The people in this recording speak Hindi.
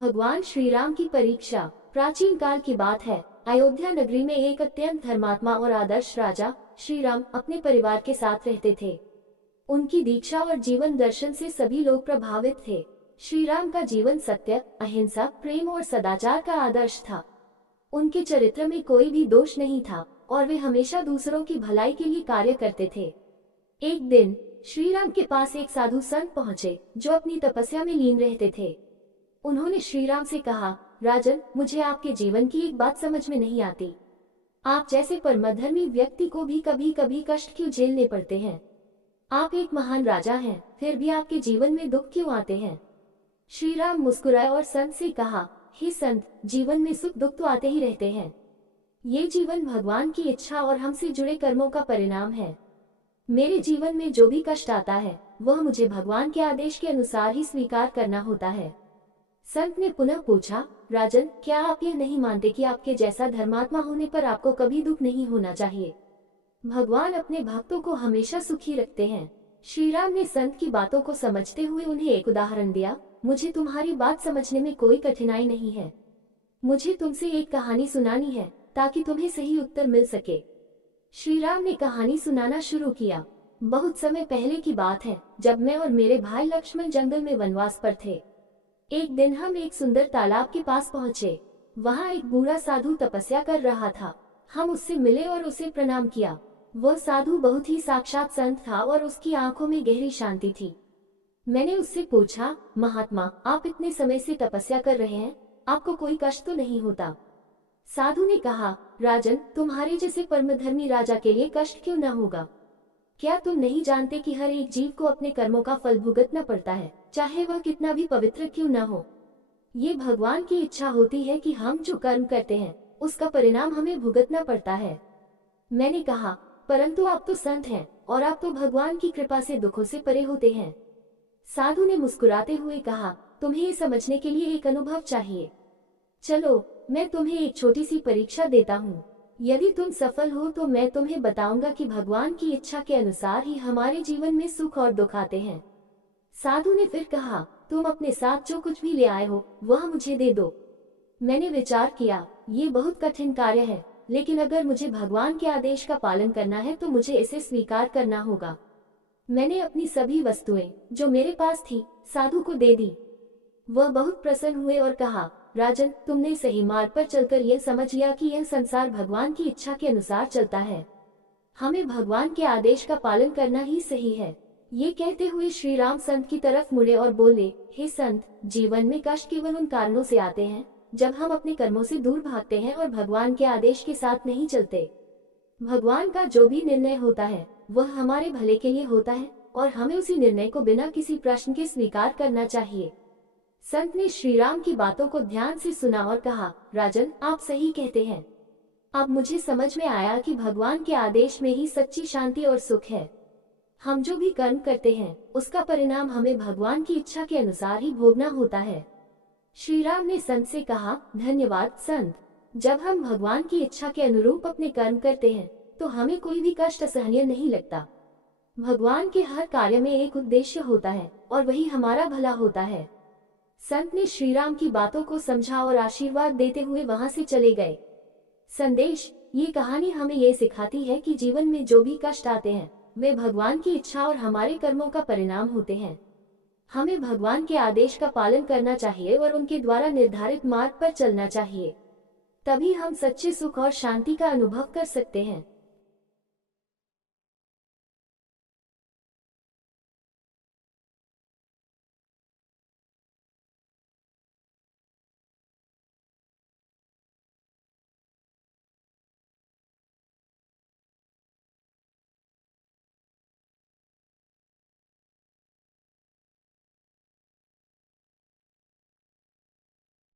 भगवान श्री राम की परीक्षा। प्राचीन काल की बात है। अयोध्या नगरी में एक अत्यंत धर्मात्मा और आदर्श राजा श्री राम अपने परिवार के साथ रहते थे। उनकी दीक्षा और जीवन दर्शन से सभी लोग प्रभावित थे। श्री राम का जीवन सत्य, अहिंसा, प्रेम और सदाचार का आदर्श था। उनके चरित्र में कोई भी दोष नहीं था और वे हमेशा दूसरों की भलाई के लिए कार्य करते थे। एक दिन श्री राम के पास एक साधु संत पहुंचे जो अपनी तपस्या में लीन रहते थे। उन्होंने श्री राम से कहा, राजन, मुझे आपके जीवन की एक बात समझ में नहीं आती। आप जैसे परमधर्मी व्यक्ति को भी कभी कभी कष्ट क्यों झेलने पड़ते हैं? आप एक महान राजा हैं, फिर भी आपके जीवन में दुख क्यों आते हैं? श्री राम मुस्कुराए और संत से कहा, हे संत, जीवन में सुख दुख तो आते ही रहते हैं। ये जीवन भगवान की इच्छा और हमसे जुड़े कर्मों का परिणाम है। मेरे जीवन में जो भी कष्ट आता है वह मुझे भगवान के आदेश के अनुसार ही स्वीकार करना होता है। संत ने पुनः पूछा, राजन, क्या आप यह नहीं मानते कि आपके जैसा धर्मात्मा होने पर आपको कभी दुख नहीं होना चाहिए? भगवान अपने भक्तों को हमेशा सुखी रखते हैं। श्री राम ने संत की बातों को समझते हुए उन्हें एक उदाहरण दिया। मुझे तुम्हारी बात समझने में कोई कठिनाई नहीं है। मुझे तुमसे एक कहानी सुनानी है ताकि तुम्हें सही उत्तर मिल सके। श्री राम ने कहानी सुनाना शुरू किया। बहुत समय पहले की बात है, जब मैं और मेरे भाई लक्ष्मण जंगल में वनवास पर थे। एक दिन हम एक सुंदर तालाब के पास पहुँचे। वहाँ एक बूढ़ा साधु तपस्या कर रहा था। हम उससे मिले और उसे प्रणाम किया। वह साधु बहुत ही साक्षात संत था और उसकी आंखों में गहरी शांति थी। मैंने उससे पूछा, महात्मा, आप इतने समय से तपस्या कर रहे हैं, आपको कोई कष्ट तो नहीं होता? साधु ने कहा, राजन, तुम्हारे जैसे परमधर्मी राजा के लिए कष्ट क्यों न होगा? क्या तुम नहीं जानते कि हर एक जीव को अपने कर्मों का फल भुगतना पड़ता है, चाहे वह कितना भी पवित्र क्यों न हो? ये भगवान की इच्छा होती है कि हम जो कर्म करते हैं उसका परिणाम हमें भुगतना पड़ता है। मैंने कहा, परंतु आप तो संत हैं और आप तो भगवान की कृपा से दुखों से परे होते हैं। साधु ने मुस्कुराते हुए कहा, तुम्हें ये समझने के लिए एक अनुभव चाहिए। चलो, मैं तुम्हें एक छोटी सी परीक्षा देता हूँ। यदि तुम सफल हो तो मैं तुम्हें बताऊंगा कि भगवान की इच्छा के अनुसार ही हमारे जीवन में सुख और दुख आते हैं। साधु ने फिर कहा, तुम अपने साथ जो कुछ भी ले आए हो वह मुझे दे दो। मैंने विचार किया, ये बहुत कठिन कार्य है, लेकिन अगर मुझे भगवान के आदेश का पालन करना है तो मुझे इसे स्वीकार करना होगा। मैंने अपनी सभी वस्तुएं जो मेरे पास थी साधु को दे दी। वह बहुत प्रसन्न हुए और कहा, राजन, तुमने सही मार्ग पर चलकर यह समझ लिया कि यह संसार भगवान की इच्छा के अनुसार चलता है। हमें भगवान के आदेश का पालन करना ही सही है। ये कहते हुए श्री राम संत की तरफ मुड़े और बोले, हे संत, जीवन में कष्ट केवल उन कारणों से आते हैं जब हम अपने कर्मों से दूर भागते हैं और भगवान के आदेश के साथ नहीं चलते। भगवान का जो भी निर्णय होता है वह हमारे भले के लिए होता है और हमें उसी निर्णय को बिना किसी प्रश्न के स्वीकार करना चाहिए। संत ने श्री राम की बातों को ध्यान से सुना और कहा, राजन, आप सही कहते हैं। अब मुझे समझ में आया कि भगवान के आदेश में ही सच्ची शांति और सुख है। हम जो भी कर्म करते हैं उसका परिणाम हमें भगवान की इच्छा के अनुसार ही भोगना होता है। श्री राम ने संत से कहा, धन्यवाद संत। जब हम भगवान की इच्छा के अनुरूप अपने कर्म करते हैं तो हमें कोई भी कष्ट असहनीय नहीं लगता। भगवान के हर कार्य में एक उद्देश्य होता है और वही हमारा भला होता है। संत ने श्री राम की बातों को समझा और आशीर्वाद देते हुए वहां से चले गए। संदेश, ये कहानी हमें ये सिखाती है कि जीवन में जो भी कष्ट आते हैं वे भगवान की इच्छा और हमारे कर्मों का परिणाम होते हैं। हमें भगवान के आदेश का पालन करना चाहिए और उनके द्वारा निर्धारित मार्ग पर चलना चाहिए। तभी हम सच्चे सुख और शांति का अनुभव कर सकते हैं।